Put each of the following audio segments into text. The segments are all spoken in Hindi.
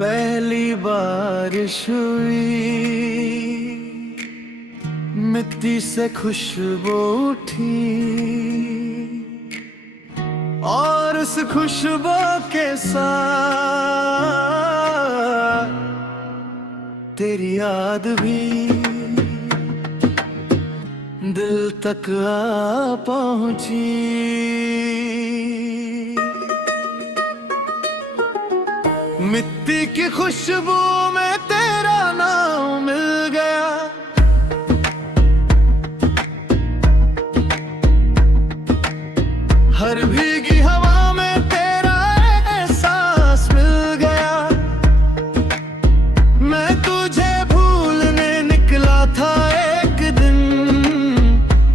पहली बारिश हुई, मिट्टी से खुशबू उठी और उस खुशबू के साथ तेरी याद भी दिल तक आ पहुंची। मिट्टी की खुशबू में तेरा नाम मिल गया, हर भीगी हवा में तेरा एहसास मिल गया। मैं तुझे भूलने निकला था एक दिन,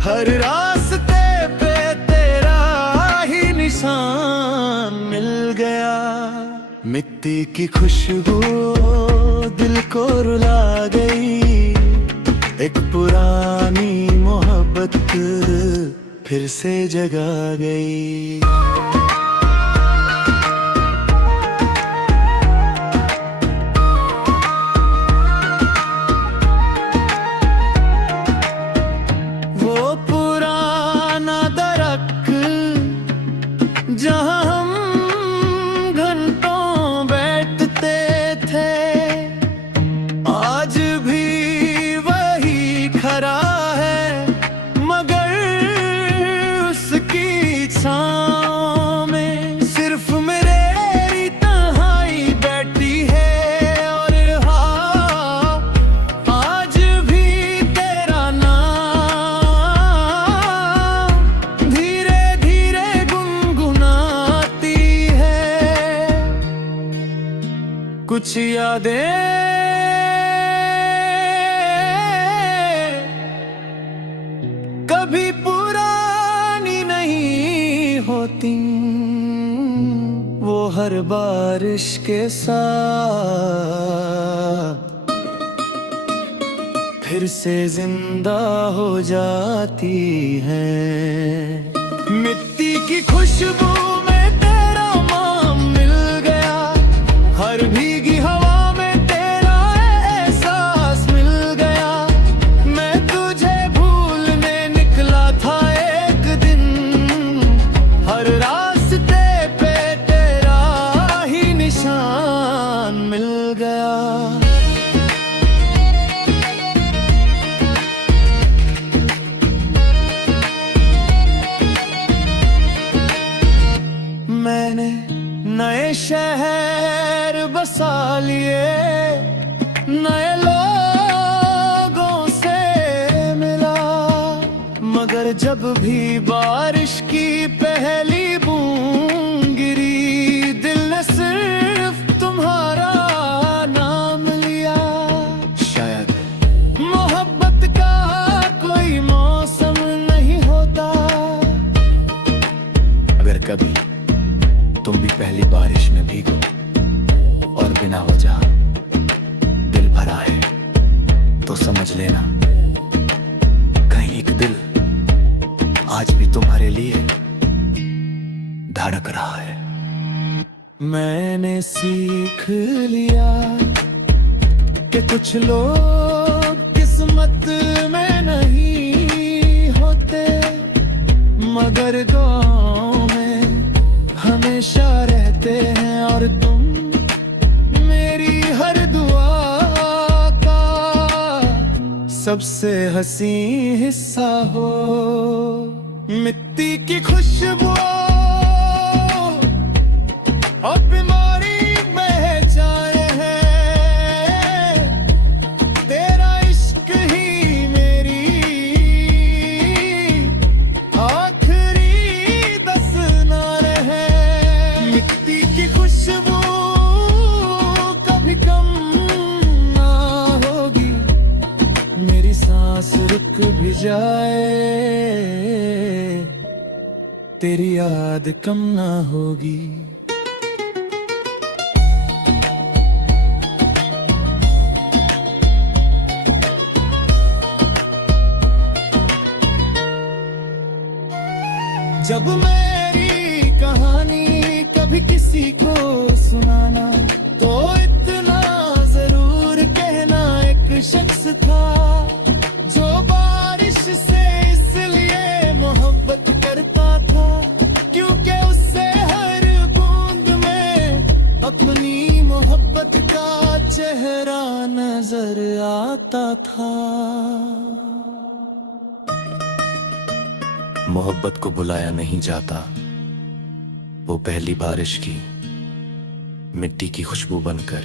हर रास्ते पे तेरा ही निशान मिल गया। मिट्टी की खुशबू दिल को रुला गई, एक पुरानी मोहब्बत फिर से जगा गई। वो पुराना दरख्त जहाँ हम घंटों बैठते थे, आज भी वही खड़ा है, मगर उसकी छाँव में सिर्फ मेरी तन्हाई बैठी है। और हाँ, आज भी तेरा नाम धीरे धीरे गुनगुनाती है। कुछ यादें कभी पुरानी नहीं होती, वो हर बारिश के साथ फिर से जिंदा हो जाती हैं। मिट्टी की खुशबू में तेरा नाम मिल गया, हर भीगी हवा में तेरा एहसास मिल गया। मैं तुझे भूलने निकला था एक दिन, हर रास्ते पे तेरा ही निशान मिल गया। मैंने नए शहर बसा लिए, नए लोगों से मिला, मगर जब भी बारिश की पहली बूंद गिरी, दिल ने सिर्फ तुम्हारा नाम लिया। शायद मोहब्बत का कोई मौसम नहीं होता, अगर कभी तुम भी पहली बारिश में भीगो और बिना वजह दिल भरा है, तो समझ लेना कहीं एक दिल आज भी तुम्हारे लिए धड़क रहा है। मैंने सीख लिया कि कुछ लोग किस्मत में नहीं होते, मगर दुआओं में हमेशा रहते हैं। और तुम मेरी हर दुआ का सबसे हसी हिस्सा हो। मिट्टी की खुशबू और बीमारी पहचान है, तेरा इश्क ही मेरी आखिरी दस्तूर है। मिट्टी की खुशबू कभी कम ना होगी, मेरी सांस रुक भी जाए, तेरी याद कम ना होगी। जब मेरी कहानी कभी किसी को सुनाना तो इतना नजर आता था। मोहब्बत को बुलाया नहीं जाता, वो पहली बारिश की मिट्टी की खुशबू बनकर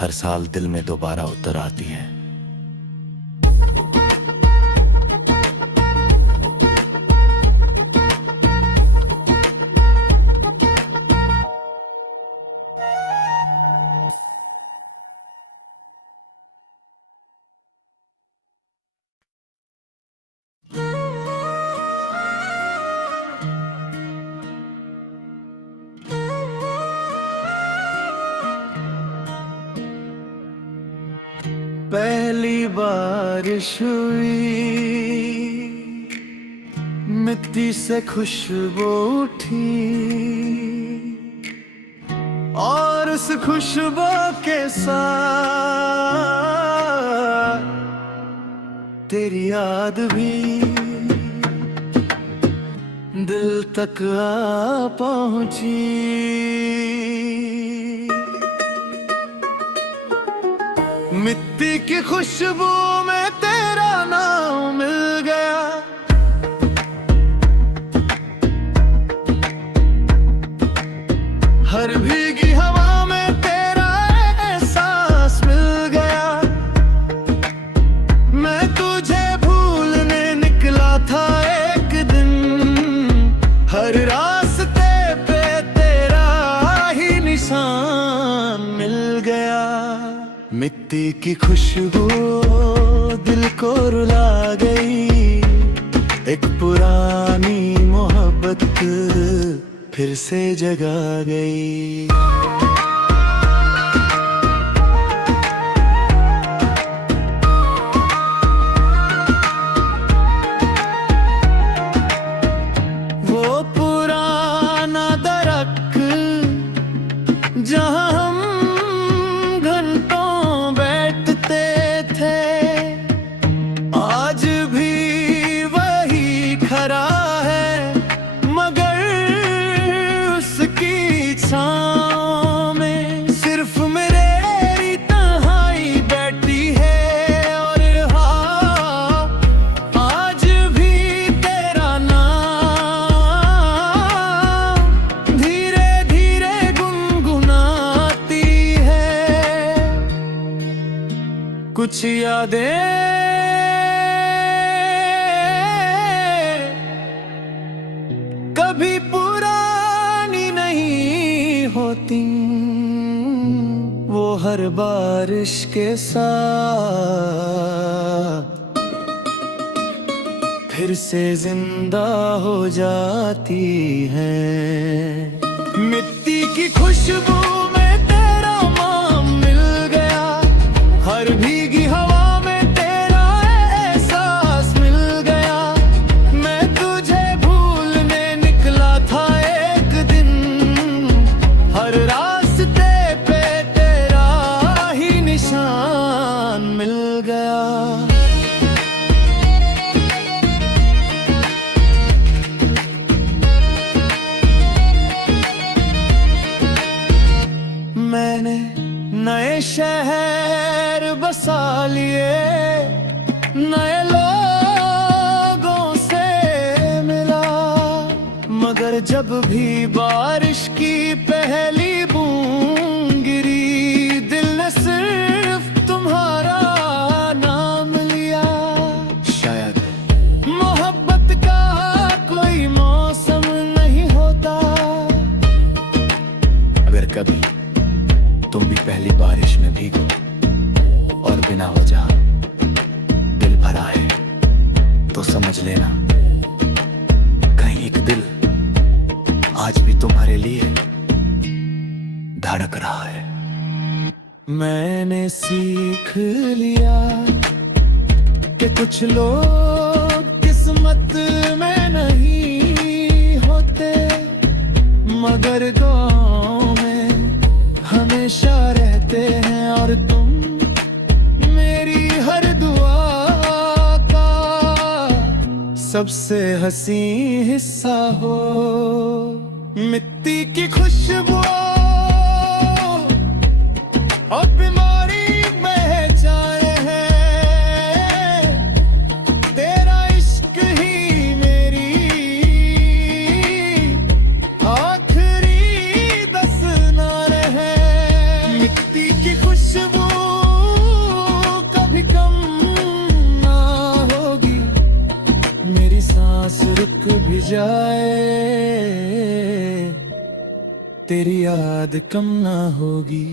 हर साल दिल में दोबारा उतर आती है। पहली बारिश हुई, मिट्टी से खुशबू उठी, और उस खुशबू के साथ तेरी याद भी दिल तक आ पहुंची। मिट्टी की खुशबू में तेरा नाम मिल गया, हर भीगी हवा में तेरा एहसास मिल गया। मैं तुझे भूलने निकला था एक दिन, हर रास्ते पे तेरा ही निशान मिल गया। मिट्टी की खुशबू दिल को रुला गई, एक पुरानी मोहब्बत फिर से जगा गई। वो पुराना दरख्त जहाँ हम आज भी वही खड़ा है, मगर उसकी छाँव में सिर्फ मेरी तन्हाई बैठी है। और हाँ, आज भी तेरा नाम धीरे धीरे गुनगुनाती है। कुछ यादें कभी पुरानी नहीं होती, वो हर बारिश के साथ फिर से जिंदा हो जाती हैं। मिट्टी की खुशबू में तेरा नाम मिल गया, हर भीगी हवा में तेरा एहसास मिल गया। मैं तुझे भूलने निकला था एक दिन, हर रास्ते पे तेरा ही निशान मिल गया। मैंने नए शहर बसा लिए, नए लोगों से मिला, मगर जब भी बारिश की पहली बूंद गिरी, दिल ने सिर्फ तुम्हारा नाम लिया। शायद मोहब्बत का कोई मौसम नहीं होता, अगर कभी तुम भी पहली बारिश में भीगो और बिना वजह दिल भरा है, तो समझ लेना कहीं एक दिल आज भी तुम्हारे लिए धड़क रहा है। मैंने सीख लिया कि कुछ लोग किस्मत में नहीं होते, मगर गाँव में हमेशा रहते हैं। और तुम मेरी हर दुआ का सबसे हसी हिस्सा हो। मिट्टी की खुशबू और बीमारी में तेरी याद कम ना होगी।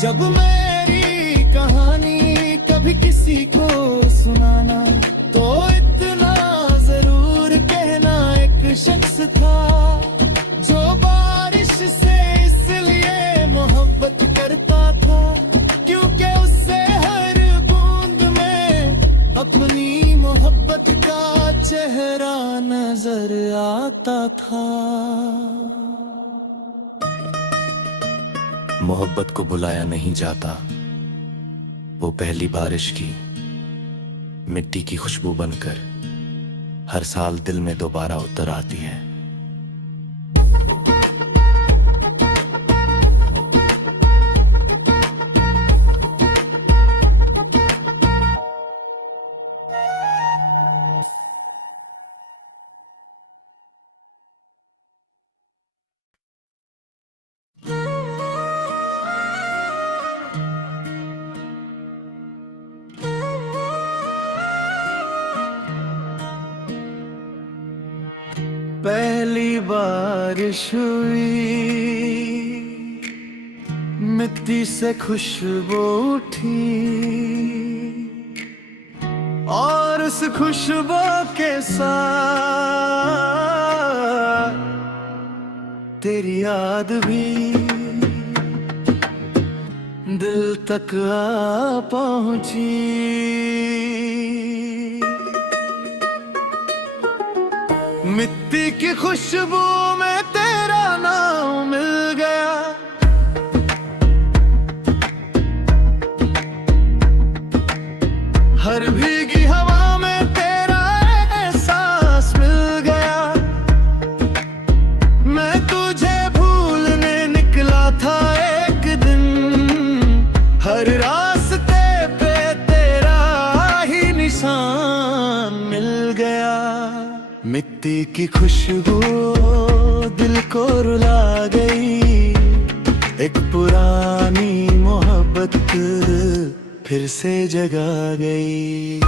जब मेरी कहानी कभी किसी को सुनाना, तो इतना जरूर कहना, एक शख्स था जो बारिश से इसलिए मोहब्बत करता था, क्योंकि उससे हर बूंद में अपनी मोहब्बत का चेहरा नजर आता था। मोहब्बत को बुलाया नहीं जाता, वो पहली बारिश की मिट्टी की खुशबू बनकर हर साल दिल में दोबारा उतर आती है। पहली बारिश हुई, मिट्टी से खुशबू उठी, और उस खुशबू के साथ तेरी याद भी दिल तक आ पहुंची। मिट्टी की खुशबू में तेरा नाम मिल गया, हर भीगी हवा में तेरा एहसास मिल गया। मैं तुझे भूलने निकला था एक दिन, हर रास्ते पे तेरा ही निशान मिल गया। मिट्टी की खुशबू दिल को रुला गई, एक पुरानी मोहब्बत फिर से जगा गई।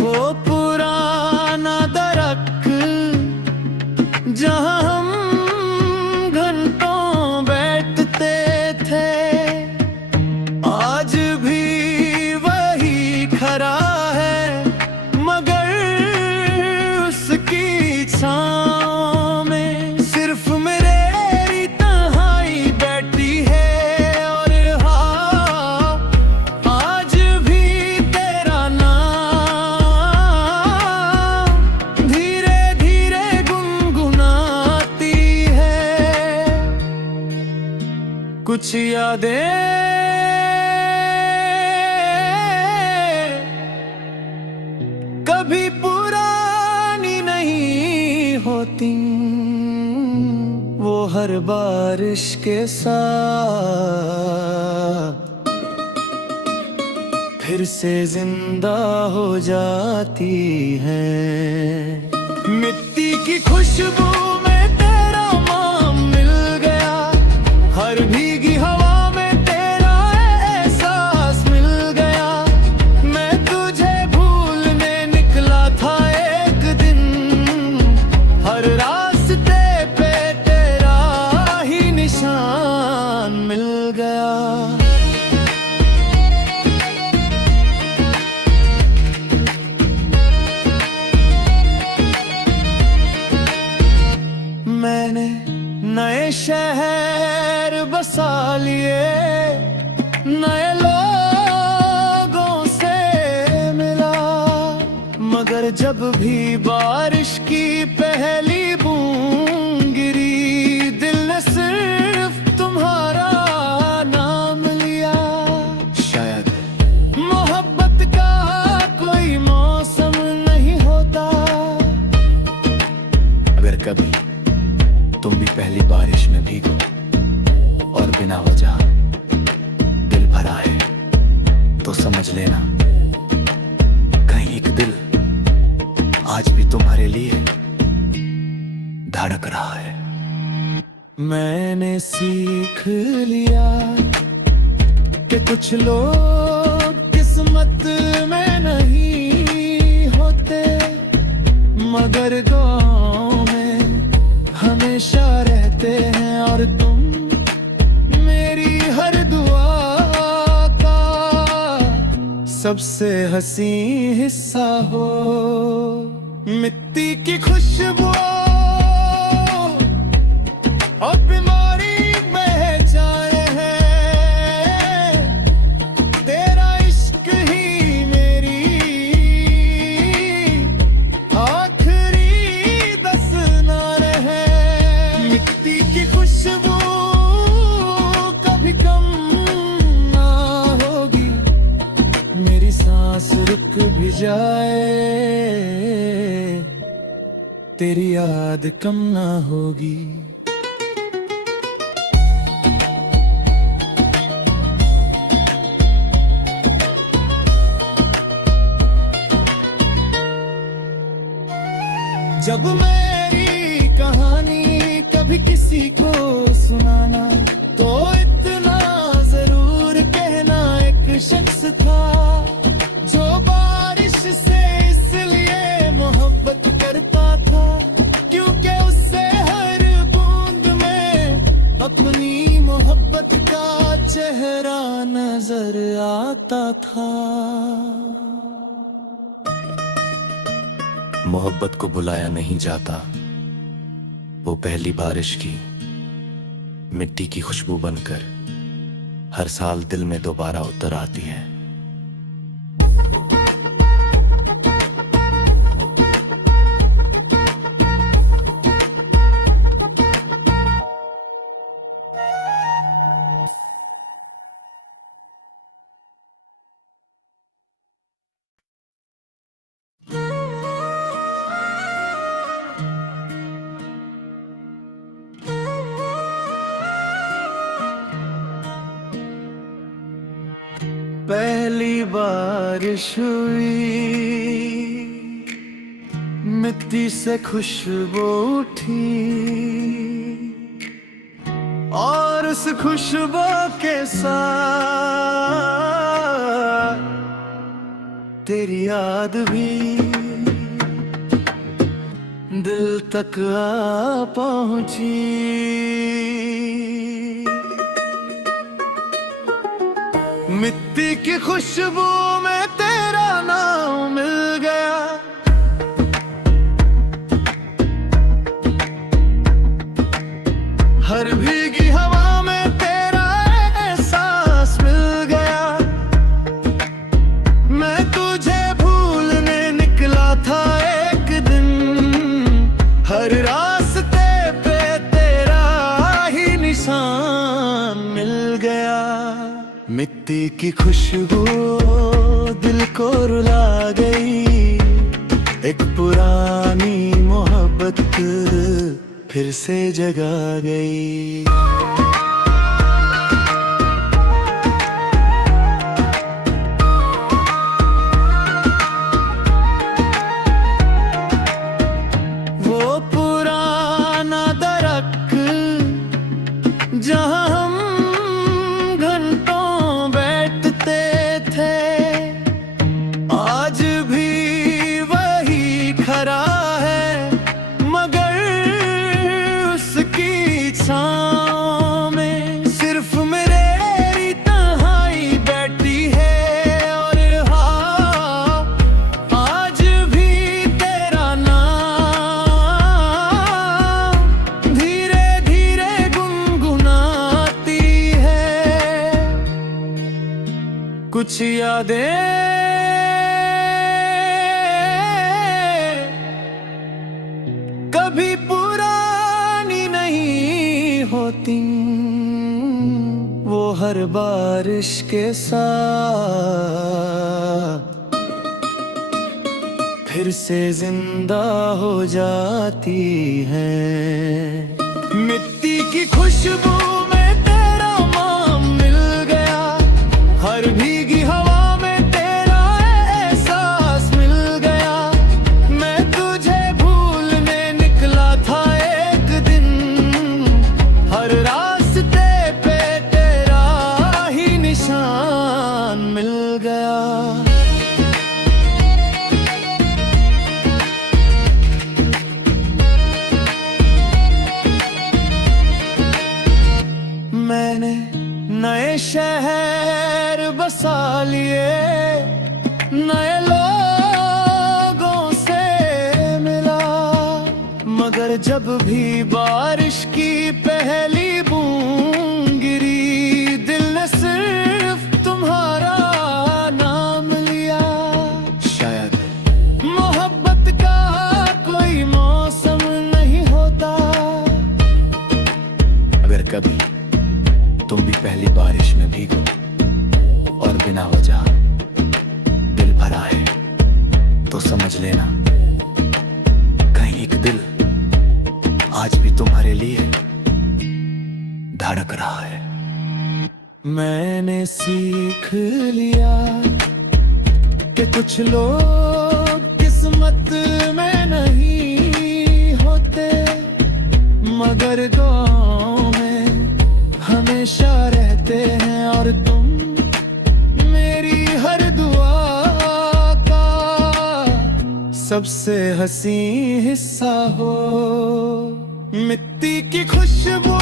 वो पुराना दरख्त जहाँ हम आज भी वही खड़ा है, मगर उसकी छांव में सिर्फ मेरी तन्हाई बैठी है। और हाँ, आज भी तेरा नाम धीरे धीरे गुनगुनाती है। कुछ यादें कभी पुरानी नहीं होती, वो हर बारिश के साथ फिर से जिंदा हो जाती है। मिट्टी की खुशबू में तेरा नाम मिल गया, हर भीगी हवा में तेरा एहसास मिल गया। मैं तुझे भूलने निकला था एक दिन, हर रास्ते पे तेरा ही निशान मिल गया। मैंने नए शहर बसा लिए, नए लोगों से मिला, मगर जब भी बारिश की पहली बूंद गिरी, दिल ने सिर्फ तुम्हारा नाम लिया। शायद मोहब्बत का कोई मौसम नहीं होता, अगर कभी तुम भी पहली बारिश में भीगो और बिना वजह दिल भरा है, तो समझ लेना कहीं एक दिल आज भी तुम्हारे लिए धड़क रहा है। मैंने सीख लिया कि कुछ लोग किस्मत में नहीं होते, मगर गाँव में हमेशा रहते हैं। और तुम मेरी हर दुआ का सबसे हसी हिस्सा हो। मिट्टी की खुशबू और बीमारी पहचाने हैं, तेरा इश्क ही मेरी आखिरी दस्तूर है। मिट्टी की खुशबू कभी कम ना होगी, मेरी सांस रुक भी जाए, तेरी याद कम ना होगी। जब मेरी कहानी कभी किसी को सुनाना, तो इतना जरूर कहना, एक शख्स था जो बारिश से इसलिए मोहब्बत करता था क्योंकि उससे हर बूंद में अपनी मोहब्बत का चेहरा नजर आता था। मोहब्बत को बुलाया नहीं जाता, वो पहली बारिश की मिट्टी की खुशबू बनकर हर साल दिल में दोबारा उतर आती है। पहली बारिश हुई, मिट्टी से खुशबू उठी, और उस खुशबू के साथ तेरी याद भी दिल तक आ पहुंची। मिट्टी की खुशबू में तेरा नाम मिल गया, हर भीगी हवा में तेरा एहसास मिल गया। मैं तुझे भूलने निकला था एक दिन, हर रास्ते पे तेरा ही निशान मिल गया। मिट्टी की खुशबू दिल को रुला गई, एक पुरानी मोहब्बत फिर से जगा गई। वो पुराना दरख्त जहाँ हम घंटों बैठते थे, आज भी वही खड़ा है, मगर उसकी छाँव में सिर्फ मेरी तन्हाई बैठी है। और हाँ, आज भी तेरा नाम धीरे धीरे गुनगुनाती है। कुछ यादें कभी पुरानी नहीं होती, वो हर बारिश के साथ फिर से जिंदा हो जाती हैं। मिट्टी की खुशबू में तेरा नाम मिल गया, हर भीगी हवा में तेरा एहसास मिल गया। मैं तुझे शहर बसा लिए, नए लोगों से मिला, मगर जब भी बारिश की पहली बूंद गिरी, दिल ने सिर्फ तुम्हारा नाम लिया। शायद मोहब्बत का कोई मौसम नहीं होता। अगर कभी तुम भी पहली बारिश में भीगो और बिना वजह दिल भरा है, तो समझ लेना कहीं एक दिल आज भी तुम्हारे लिए धड़क रहा है। मैंने सीख लिया कि कुछ लोग किस्मत में नहीं होते, मगर गाँव में हमेशा रहते हैं। और तुम मेरी हर दुआ का सबसे हसी हिस्सा हो। मिट्टी की खुशबू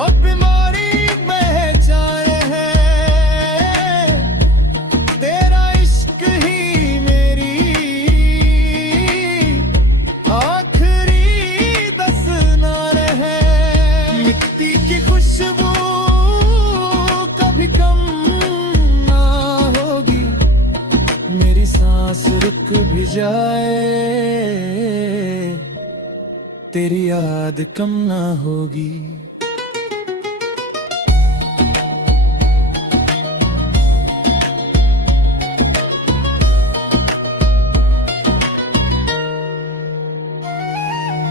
और बीमारी पहचान है, तेरा इश्क ही मेरी आखिरी दस्तूर है। मिट्टी की खुशबू कभी कम ना होगी, मेरी सांस रुक भी जाए, तेरी याद कम ना होगी।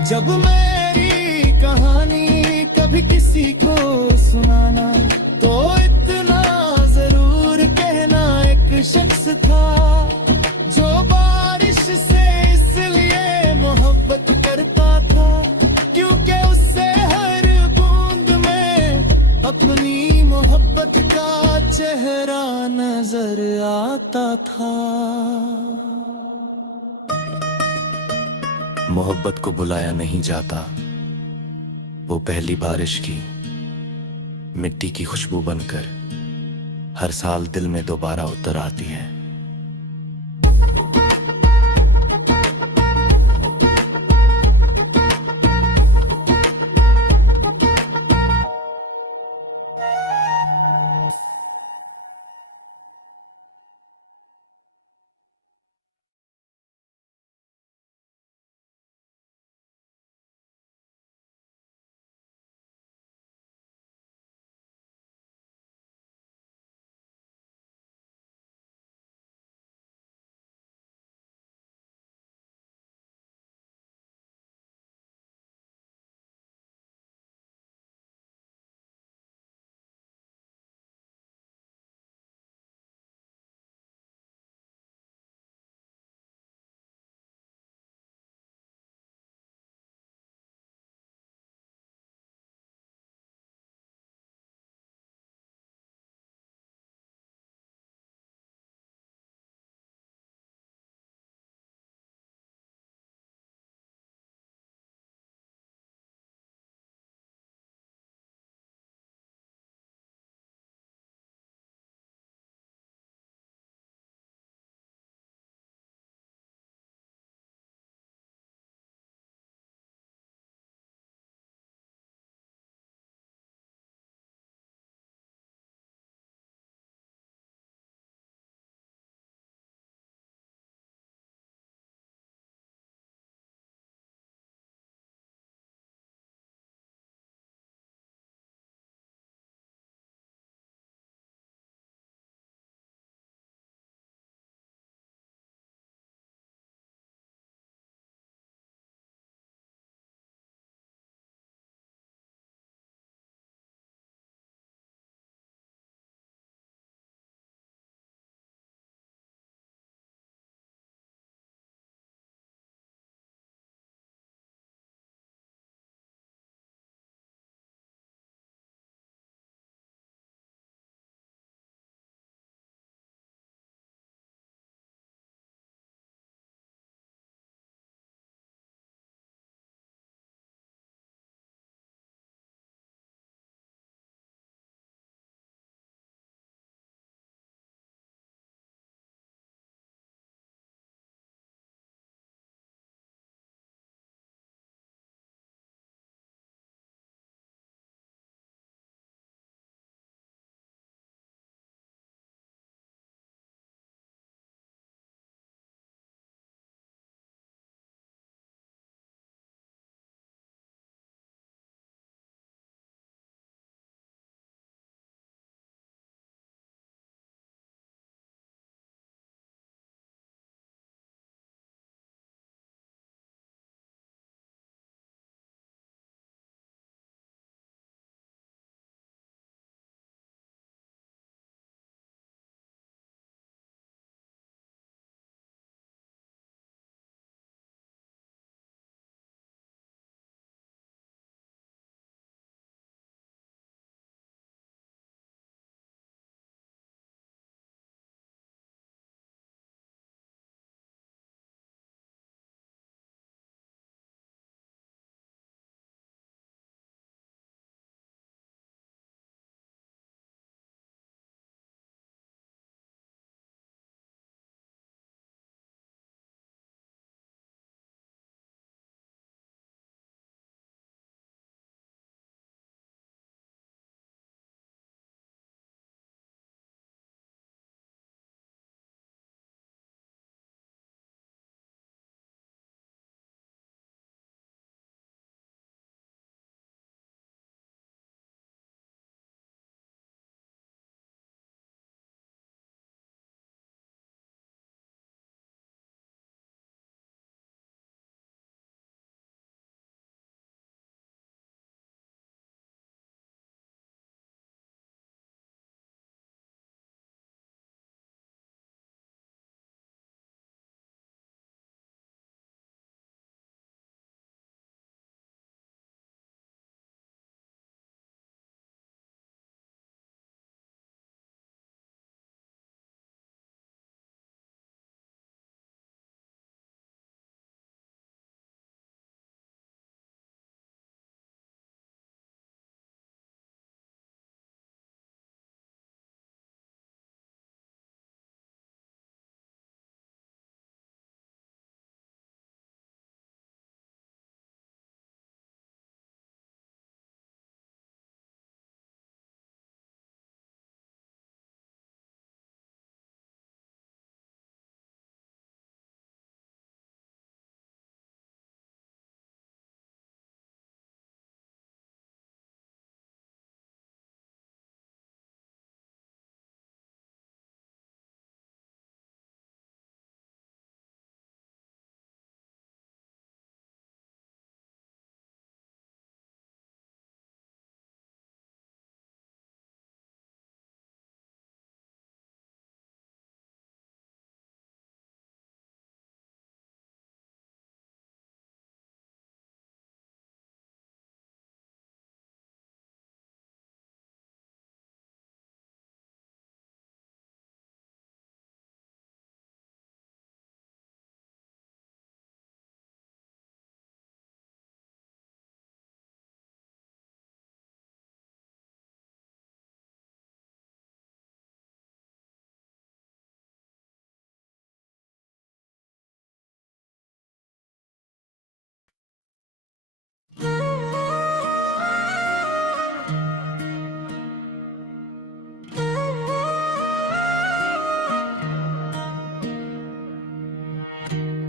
जब मेरी कहानी कभी किसी को सुनाना, तो इतना जरूर कहना, एक शख्स था जो बारिश से इसलिए मोहब्बत करता था, क्योंकि उससे हर बूंद में अपनी मोहब्बत का चेहरा नजर आता था। मोहब्बत को बुलाया नहीं जाता, वो पहली बारिश की मिट्टी की खुशबू बनकर हर साल दिल में दोबारा उतर आती है।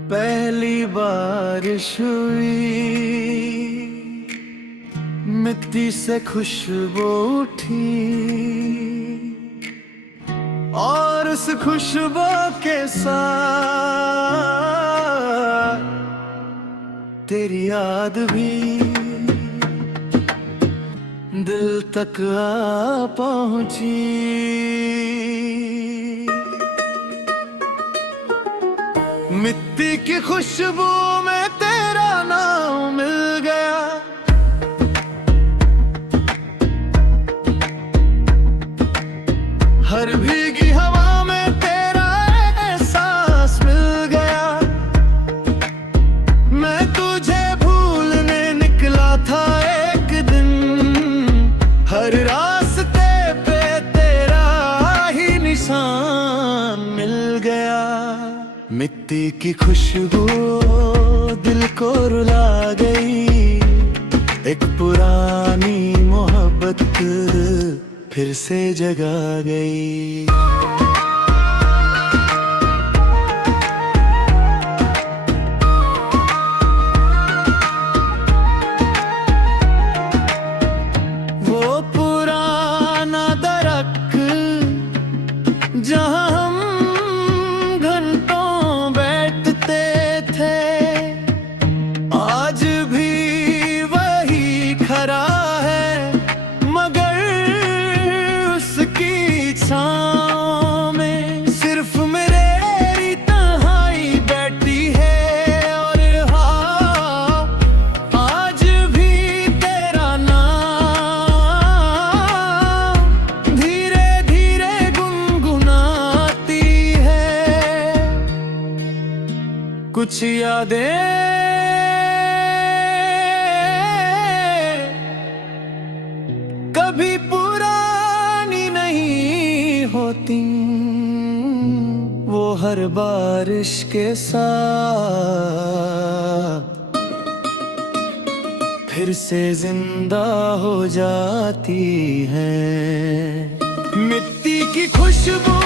पहली बारिश हुई, मिट्टी से खुशबू उठी, और उस खुशबू के साथ तेरी याद भी दिल तक आ पहुंची। मिट्टी की खुशबू में तेरा नाम मिल गया, हर भीगी हवा में तेरा एहसास मिल गया। मैं तुझे भूलने निकला था एक दिन, हर रास्ते पे तेरा ही निशान मिल गया। मिट्टी की खुशबू दिल को रुला गई, एक पुरानी मोहब्बत फिर से जगा गई। वो पुराना दरख्त जहाँ हम घंटों बैठते थे, आज भी वही खड़ा है, मगर उसकी छाँव में सिर्फ मेरी तन्हाई बैठी है। और हाँ, आज भी तेरा नाम धीरे धीरे गुनगुनाती है। कुछ यादें कभी पुरानी नहीं होती, वो हर बारिश के साथ फिर से जिंदा हो जाती है। मिट्टी की खुशबू